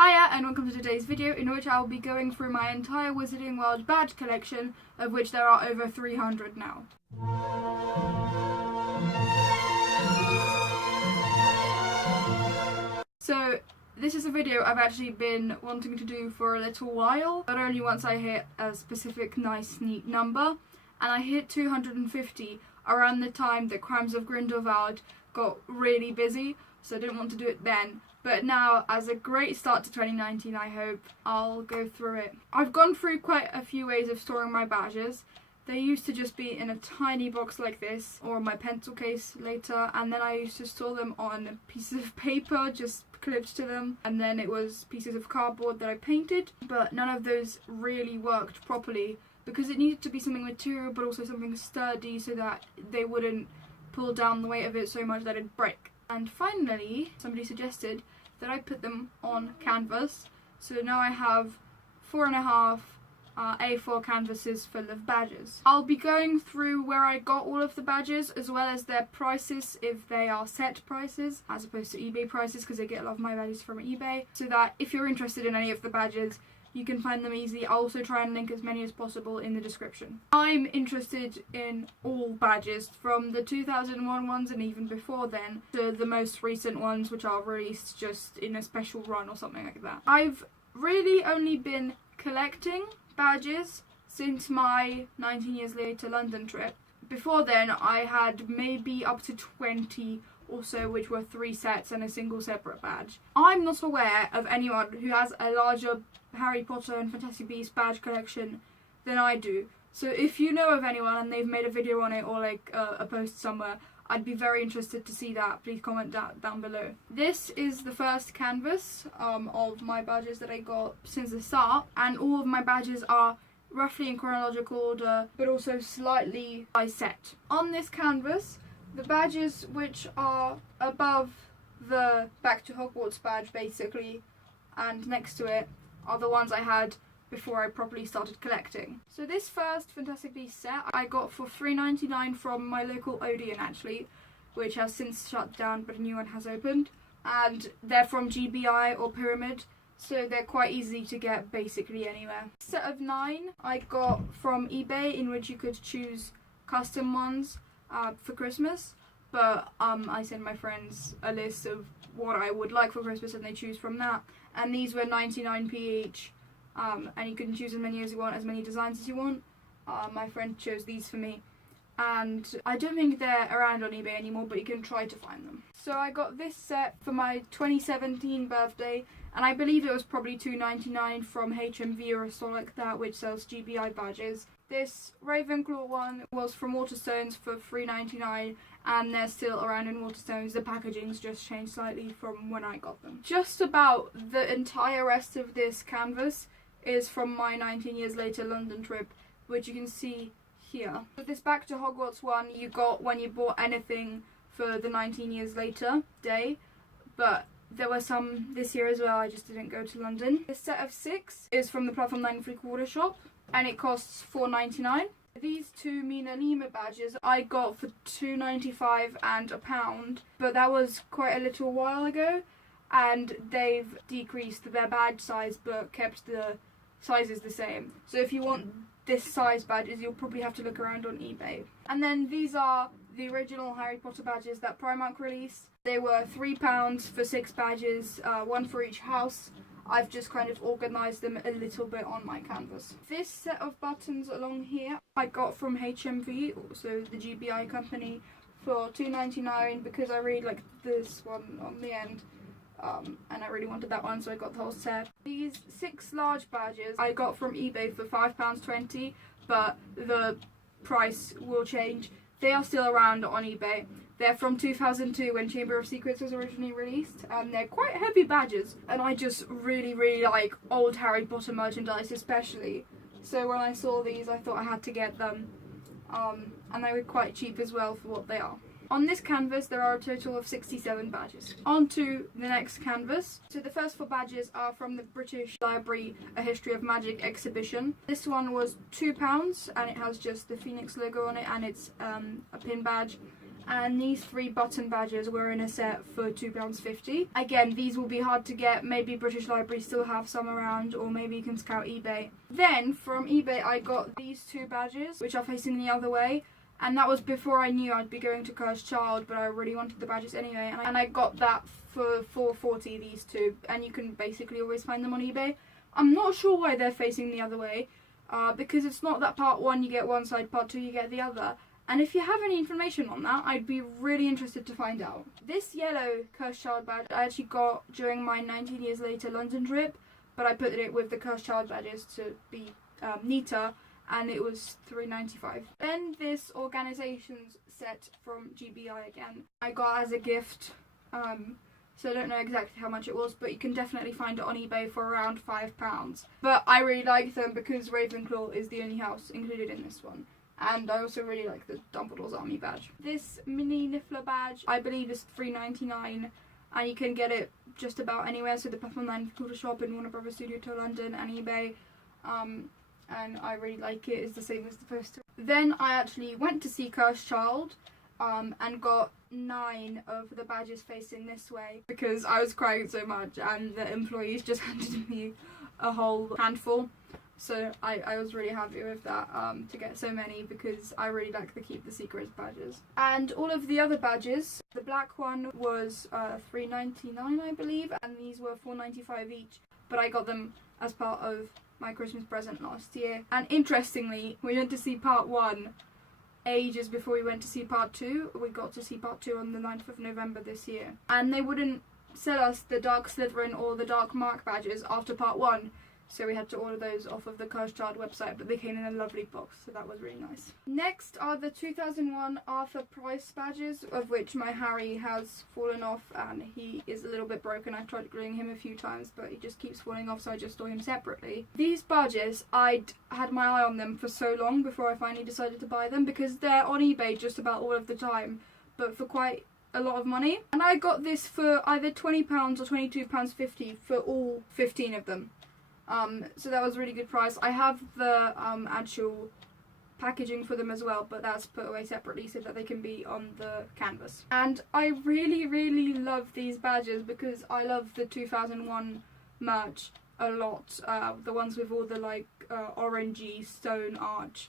Hiya and welcome to today's video in which I will be going through my entire Wizarding World badge collection, of which there are over 300 now. So this is a video I've actually been wanting to do for a little while, but only once I hit a specific nice neat number, and I hit 250 around the time that Crimes of Grindelwald got really busy, so I didn't want to do it then. But now, as a great start to 2019, I hope, I'll go through it. I've gone through quite a few ways of storing my badges. They used to just be in a tiny box like this, or my pencil case later, and then I used to store them on pieces of paper, just clipped to them, and then it was pieces of cardboard that I painted, but none of those really worked properly, because it needed to be something material, but also something sturdy, so that they wouldn't pull down the weight of it so much that it'd break. And finally, somebody suggested that I put them on canvas. So now I have 4.5 A4 canvases full of badges. I'll be going through where I got all of the badges, as well as their prices if they are set prices, as opposed to eBay prices, because I get a lot of my badges from eBay. So that if you're interested in any of the badges, you can find them easily. I'll also try and link as many as possible in the description. I'm interested in all badges, from the 2001 ones and even before then, to the most recent ones which are released just in a special run or something like that. I've really only been collecting badges since my 19 years later London trip. Before then I had maybe up to 20 or so, which were 3 sets and a single separate badge. I'm not aware of anyone who has a larger Harry Potter and Fantastic Beasts badge collection than I do. So if you know of anyone and they've made a video on it or like a post somewhere, I'd be very interested to see that. Please comment down below. This is the first canvas of my badges that I got since the start, and all of my badges are roughly in chronological order, but also slightly by set. On this canvas, the badges which are above the Back to Hogwarts badge basically, and next to it, are the ones I had before I properly started collecting. So this first Fantastic Beasts set I got for $3.99 from my local Odeon actually, which has since shut down but a new one has opened, and they're from GBI or Pyramid, so they're quite easy to get basically anywhere. Set of 9 I got from eBay, in which you could choose custom ones for Christmas, but I send my friends a list of what I would like for Christmas and they choose from that, and these were 99p each, and you can choose as many as you want, as many designs as you want. My friend chose these for me, and I don't think they're around on eBay anymore, but you can try to find them. So I got this set for my 2017 birthday, and I believe it was probably $2.99 from HMV or a store like that, which sells GBI badges. This Ravenclaw one was from Waterstones for $3.99, and they're still around in Waterstones. The packaging's just changed slightly from when I got them. Just about the entire rest of this canvas is from my 19 years later London trip, which you can see here. So this Back to Hogwarts one you got when you bought anything for the 19 years later day, but there were some this year as well, I just didn't go to London. This set of 6 is from the Platform 9 3/4 shop, and it costs $4.99. These two Mina Lima badges I got for $2.95 and £1, but that was quite a little while ago, and they've decreased their badge size but kept the sizes the same. So if you want this size badges, you'll probably have to look around on eBay. And then these are the original Harry Potter badges that Primark released. They were £3 for 6 badges, one for each house. I've just kind of organised them a little bit on my canvas. This set of buttons along here I got from HMV, also the GBI company, for $2.99 because I really like this one on the end, and I really wanted that one, so I got the whole set. These 6 large badges I got from eBay for £5.20, but the price will change. They are still around on eBay. They're from 2002 when Chamber of Secrets was originally released, and they're quite heavy badges, and I just really like old Harry Potter merchandise especially. So when I saw these I thought I had to get them, and they were quite cheap as well for what they are. On this canvas there are a total of 67 badges. On to the next canvas. So the first 4 badges are from the British Library A History of Magic exhibition. This one was £2 and it has just the Phoenix logo on it, and it's a pin badge. and these 3 button badges were in a set for £2.50. Again, these will be hard to get. Maybe British Library still have some around, or maybe you can scout eBay. Then from eBay I got these 2 badges, which are facing the other way, and that was before I knew I'd be going to Cursed Child, but I really wanted the badges anyway, and I got that for £4.40, these 2, and you can basically always find them on eBay. I'm not sure why they're facing the other way, because it's not that part 1 you get one side, part 2 you get the other. And if you have any information on that, I'd be really interested to find out. This yellow Cursed Child badge I actually got during my 19 Years Later London trip, but I put it with the Cursed Child badges to be neater, and it was £3.95. Then this organisations set from GBI again, I got as a gift. So I don't know exactly how much it was, but you can definitely find it on eBay for around £5. But I really like them because Ravenclaw is the only house included in this one. And I also really like the Dumbledore's Army badge. This mini Niffler badge, I believe, is £3.99, and you can get it just about anywhere. So the Puffle 9 Quarter Shop in Warner Brothers Studio to London and eBay. And I really like it. It's the same as the poster. Then I actually went to see Cursed Child, and got 9 of the badges facing this way because I was crying so much, and the employees just handed me a whole handful. So I was really happy with that, to get so many, because I really like the Keep the Secrets badges. And all of the other badges, the black one was £3.99 I believe, and these were £4.95 each, but I got them as part of my Christmas present last year. And interestingly, we went to see part 1 ages before we went to see part 2. We got to see part 2 on the 9th of November this year, and they wouldn't sell us the Dark Slytherin or the Dark Mark badges after part 1. So we had to order those off of the Cursed Child website, but they came in a lovely box, so that was really nice. Next are the 2001 Arthur Price badges, of which my Harry has fallen off, and he is a little bit broken. I've tried gluing him a few times, but he just keeps falling off, so I just store him separately. These badges, I'd had my eye on them for so long before I finally decided to buy them, because they're on eBay just about all of the time, but for quite a lot of money. And I got this for either £20 or £22.50 for all 15 of them. So that was a really good price. I have the actual packaging for them as well, but that's put away separately so that they can be on the canvas. And I really, really love these badges because I love the 2001 merch a lot. The ones with all the like orangey stone arch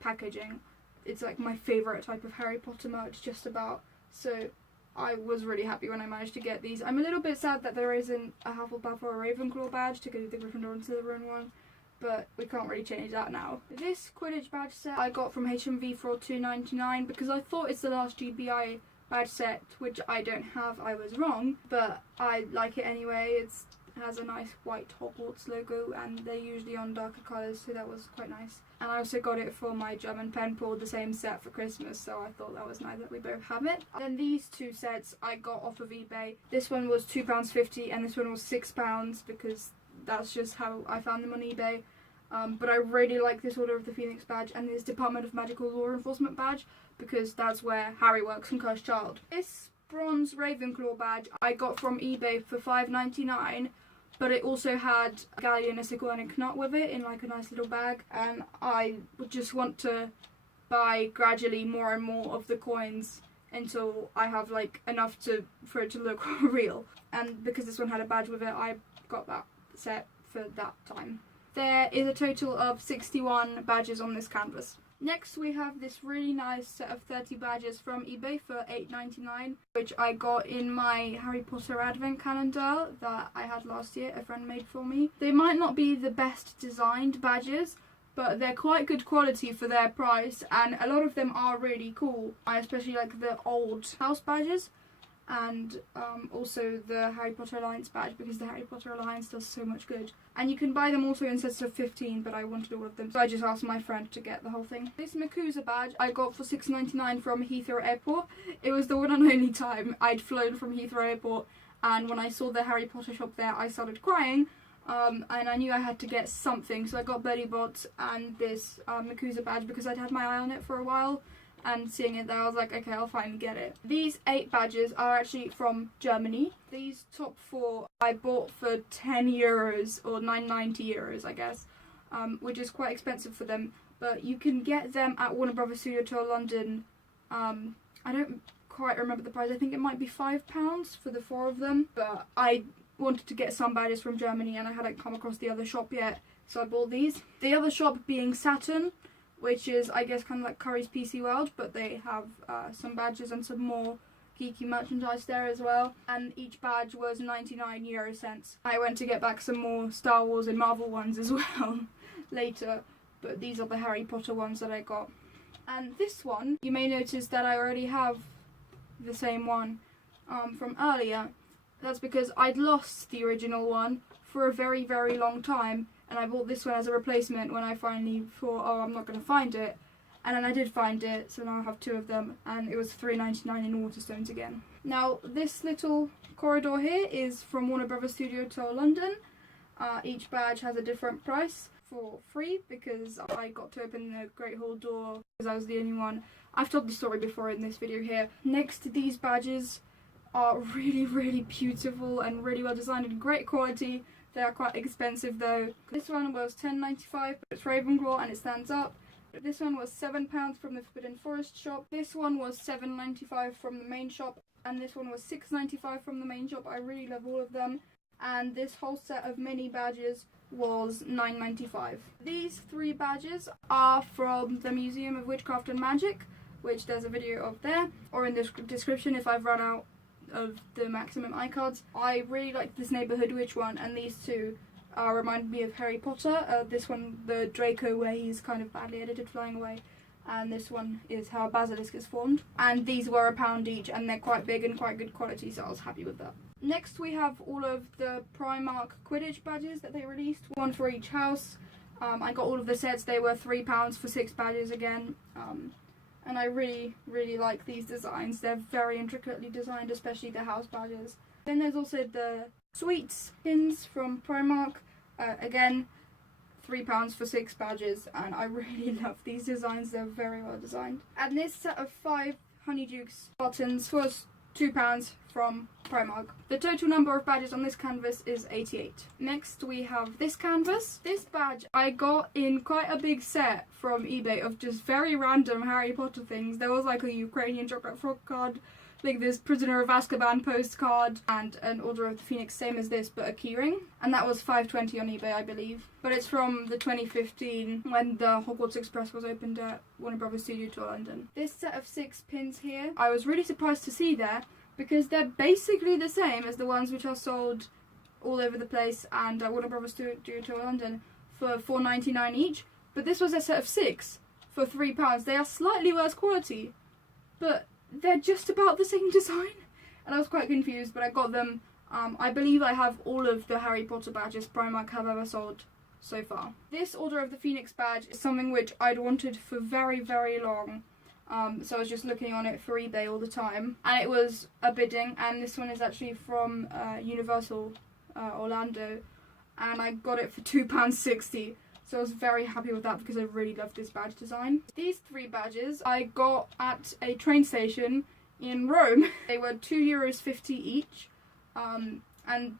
packaging. It's like my favourite type of Harry Potter merch, just about. So I was really happy when I managed to get these. I'm a little bit sad that there isn't a Hufflepuff or a Ravenclaw badge to go with the Gryffindor and Slytherin one, but we can't really change that now. This Quidditch badge set I got from HMV for £2.99 because I thought it's the last GBI badge set, which I don't have. I was wrong, but I like it anyway. It has a nice white Hogwarts logo, and they're usually on darker colours, so that was quite nice. And I also got it for my German pen pal, the same set for Christmas, so I thought that was nice that we both have it. Then these 2 sets I got off of eBay. This one was £2.50 and this one was £6 because that's just how I found them on eBay. But I really like this Order of the Phoenix badge and this Department of Magical Law Enforcement badge because that's where Harry works from Cursed Child. This bronze Ravenclaw badge I got from eBay for £5.99. But it also had a galleon, a sickle and a knot with it in like a nice little bag. And I would just want to buy gradually more and more of the coins until I have like enough for it to look real. And because this one had a badge with it, I got that set for that time. There is a total of 61 badges on this canvas. Next we have this really nice set of 30 badges from eBay for £8.99, which I got in my Harry Potter advent calendar that I had last year, a friend made for me. They might not be the best designed badges, but they're quite good quality for their price, and a lot of them are really cool. I especially like the old house badges, and also the Harry Potter Alliance badge because the Harry Potter Alliance does so much good. And you can buy them also in sets of 15, but I wanted all of them, so I just asked my friend to get the whole thing. This Makusa badge I got for £6.99 from Heathrow Airport. It was the one and only time I'd flown from Heathrow Airport, and when I saw the Harry Potter shop there I started crying, and I knew I had to get something, so I got Bertie Bott's and this Makusa badge because I'd had my eye on it for a while. And seeing it there, I was like, okay, I'll finally get it. These 8 badges are actually from Germany. These top 4 I bought for €10 or €9.90, I guess, which is quite expensive for them. But you can get them at Warner Brothers Studio Tour London I don't quite remember the price. I think it might be £5 for the 4 of them. But I wanted to get some badges from Germany and I hadn't come across the other shop yet, so I bought these. The other shop being Saturn, which is, I guess, kind of like Curry's PC World, but they have some badges and some more geeky merchandise there as well. And each badge was 99€. I went to get back some more Star Wars and Marvel ones as well later, but these are the Harry Potter ones that I got. And this one, you may notice that I already have the same one from earlier. That's because I'd lost the original one for a very, very long time, and I bought this one as a replacement when I finally thought, oh, I'm not going to find it. And then I did find it, so now I have 2 of them, and it was £3.99 in Waterstones again. Now, this little corridor here is from Warner Brothers Studio Tour London. Each badge has a different price for free because I got to open the Great Hall door because I was the only one. I've told the story before in this video here. Next to these badges are really, really beautiful and really well designed and great quality. They are quite expensive though. This one was £10.95, but it's Ravenclaw and it stands up. This one was £7 from the Forbidden Forest shop. This one was £7.95 from the main shop, and this one was £6.95 from the main shop. I really love all of them. And this whole set of mini badges was £9.95. These 3 badges are from the Museum of Witchcraft and Magic, which there's a video of there, or in the description if I've run out of the maximum iCards. I really like this Neighbourhood Witch one, and these 2 remind me of Harry Potter. This one, the Draco, where he's kind of badly edited flying away, and this one is how a basilisk is formed. And these were £1 each, and they're quite big and quite good quality, so I was happy with that. Next we have all of the Primark Quidditch badges that they released, 1 for each house. I got all of the sets. They were £3 for 6 badges again. And I really, really like these designs. They're very intricately designed, especially the house badges. Then there's also the Sweets pins from Primark. Again, £3 for 6 badges, and I really love these designs. They're very well designed. And this set of 5 Honeydukes buttons was £2 from Primark. The total number of badges on this canvas is 88. Next we have this canvas. This badge I got in quite a big set from eBay of just very random Harry Potter things. There was like a Ukrainian chocolate frog card, like this Prisoner of Azkaban postcard, and an Order of the Phoenix, same as this, but a keyring. And that was $5.20 on eBay, I believe. But it's from the 2015, when the Hogwarts Express was opened at Warner Brothers Studio Tour London. This set of 6 pins here, I was really surprised to see there, because they're basically the same as the ones which are sold all over the place and at Warner Brothers Studio Tour London for $4.99 each. But this was a set of 6 for £3. They are slightly worse quality, but they're just about the same design, and I was quite confused, but I got them. I believe I have all of the Harry Potter badges Primark have ever sold so far. This Order of the Phoenix badge is something which I'd wanted for very, very long, so I was just looking on it for eBay all the time, and it was a bidding, and this one is actually from Universal Orlando, and I got it for £2.60. So I was very happy with that because I really love this badge design. These 3 badges I got at a train station in Rome. They were €2.50 each, and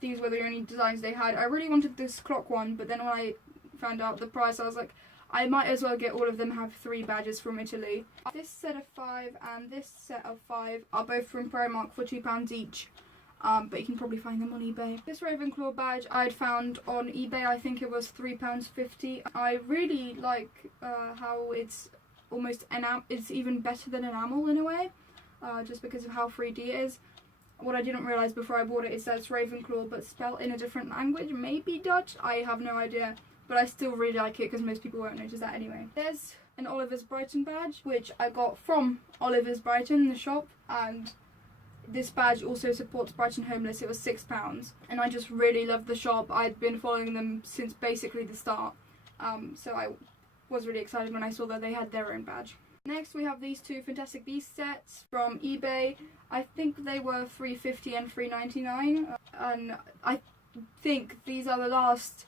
these were the only designs they had. I really wanted this clock one, but then when I found out the price, I was like, I might as well get all of them, have 3 badges from Italy. This set of 5 and this set of 5 are both from Primark for £2 each. But you can probably find them on eBay. This Ravenclaw badge I'd found on eBay. I think it was £3.50. I really like how it's almost it's even better than enamel in a way, just because of how 3D it is. What I didn't realise before I bought it is that it's Ravenclaw but spelled in a different language, maybe Dutch, I have no idea. But I still really like it because most people won't notice that anyway. There's an Oliver's Brighton badge, which I got from Oliver's Brighton, the shop, and this badge also supports Brighton Homeless. It was £6, and I just really love the shop. I'd been following them since basically the start, so I was really excited when I saw that they had their own badge. Next we have these 2 Fantastic Beasts sets from eBay. I think they were $3.50 and $3.99, and I think these are the last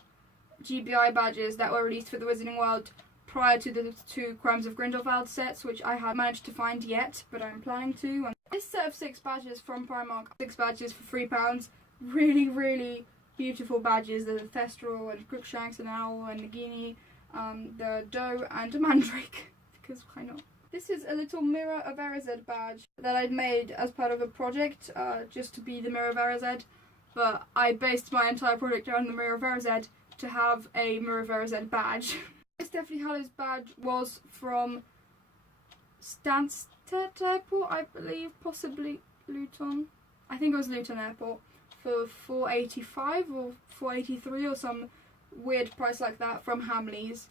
GBI badges that were released for the Wizarding World prior to the 2 Crimes of Grindelwald sets, which I haven't managed to find yet, but I'm planning to. This set of 6 badges from Primark, 6 badges for £3. Really, really beautiful badges. There's a Thestral and Crookshanks, an Owl and Nagini, the Doe and a Mandrake, because why not? This is a little Mirror of Erised badge that I'd made as part of a project, just to be the Mirror of Erised, but I based my entire project around the Mirror of Erised to have a Mirror of Erised badge. This Deathly Hallows badge was from Stansted Airport, I believe, possibly Luton. I think it was Luton Airport, for £4.85 or £4.83 or some weird price like that from Hamleys.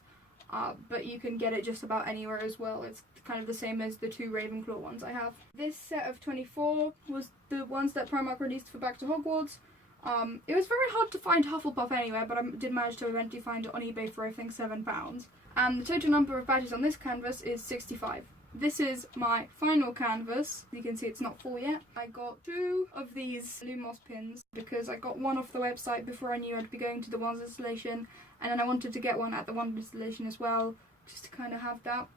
But you can get it just about anywhere as well. It's kind of the same as the 2 Ravenclaw ones I have. This set of 24 was the ones that Primark released for Back to Hogwarts. It was very hard to find Hufflepuff anywhere, but I did manage to eventually find it on eBay for I think £7. And the total number of badges on this canvas is 65. This is my final canvas. You can see it's not full yet. I got 2 of these Lumos pins because I got one off the website before I knew I'd be going to the Wands installation, and then I wanted to get one at the Wands installation as well, just to kind of have that.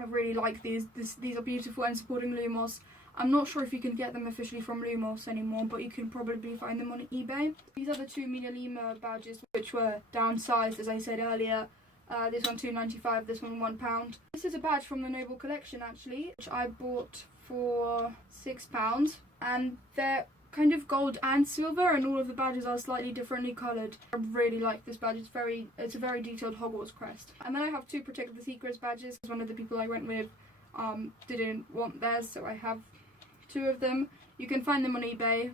I really like these. These are beautiful and supporting Lumos. I'm not sure if you can get them officially from Lumos anymore, but you can probably find them on eBay. These are the 2 Mina Lima badges, which were downsized, as I said earlier. This one £2.95, this one £1. This is a badge from the Noble Collection actually, which I bought for £6, and they're kind of gold and silver, and all of the badges are slightly differently coloured. I really like this badge. It's a very detailed Hogwarts crest. And then I have 2 Protect the Secrets badges. One of the people I went with didn't want theirs, so I have 2 of them. You can find them on eBay.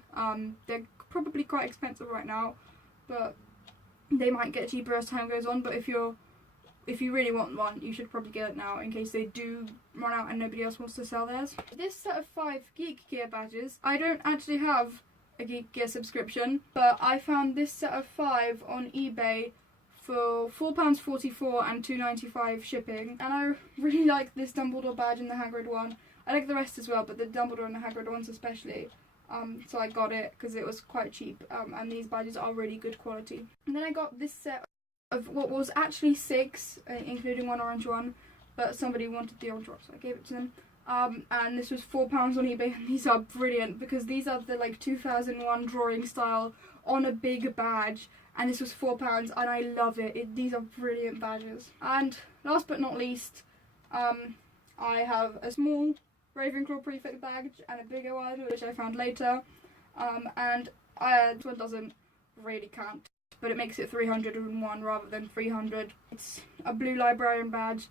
They're probably quite expensive right now, but they might get cheaper as time goes on. But if you really want one, you should probably get it now in case they do run out and nobody else wants to sell theirs. This set of 5 Geek Gear badges, I don't actually have a Geek Gear subscription, but I found this set of 5 on eBay for £4.44 and £2.95 shipping, and I really like this Dumbledore badge and the Hagrid one. I like the rest as well, but the Dumbledore and the Hagrid ones especially. So I got it because it was quite cheap, and these badges are really good quality. And then I got this set of what was actually 6, including one orange one, but somebody wanted the orange one, so I gave it to them. And this was £4 on eBay, and these are brilliant because these are the like 2001 drawing style on a big badge, and this was £4, and I love it. These are brilliant badges. And last but not least, I have a small Ravenclaw prefect badge and a bigger one, which I found later, and this one doesn't really count, but it makes it 301 rather than 300. It's a blue librarian badge.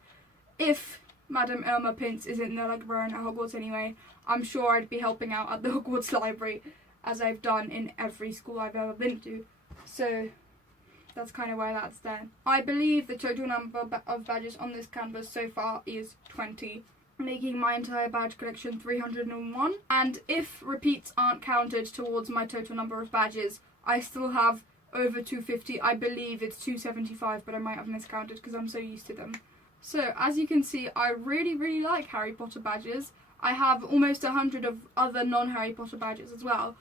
If Madame Irma Pince isn't the librarian at Hogwarts anyway, I'm sure I'd be helping out at the Hogwarts library, as I've done in every school I've ever been to. So that's kind of why that's there. I believe the total number of badges on this canvas so far is 20, making my entire badge collection 301. And if repeats aren't counted towards my total number of badges, I still have over 250. I believe it's 275, but I might have miscounted because I'm so used to them. So as you can see, I really like Harry Potter badges. I have almost 100 of other non-Harry Potter badges as well,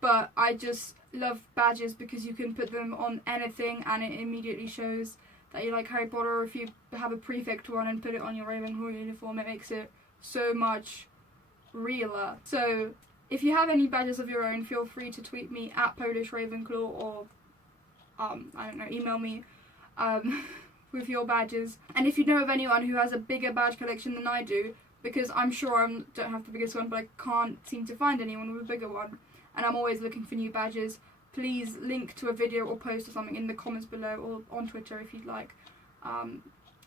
but I just love badges because you can put them on anything and it immediately shows that you like Harry Potter. Or if you have a prefect one and put it on your Ravenclaw uniform, it makes it so much realer. So if you have any badges of your own, feel free to tweet me at Polish Ravenclaw, or I don't know, email me with your badges. And if you know of anyone who has a bigger badge collection than I do, because I'm sure I don't have the biggest one, but I can't seem to find anyone with a bigger one, and I'm always looking for new badges, please link to a video or post or something in the comments below, or on Twitter if you'd like.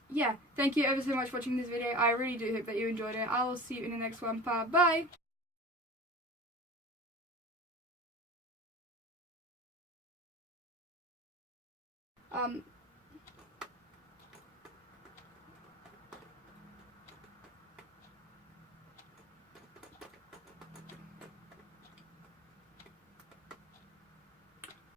Yeah, thank you ever so much for watching this video. I really do hope that you enjoyed it. I will see you in the next one. Bye!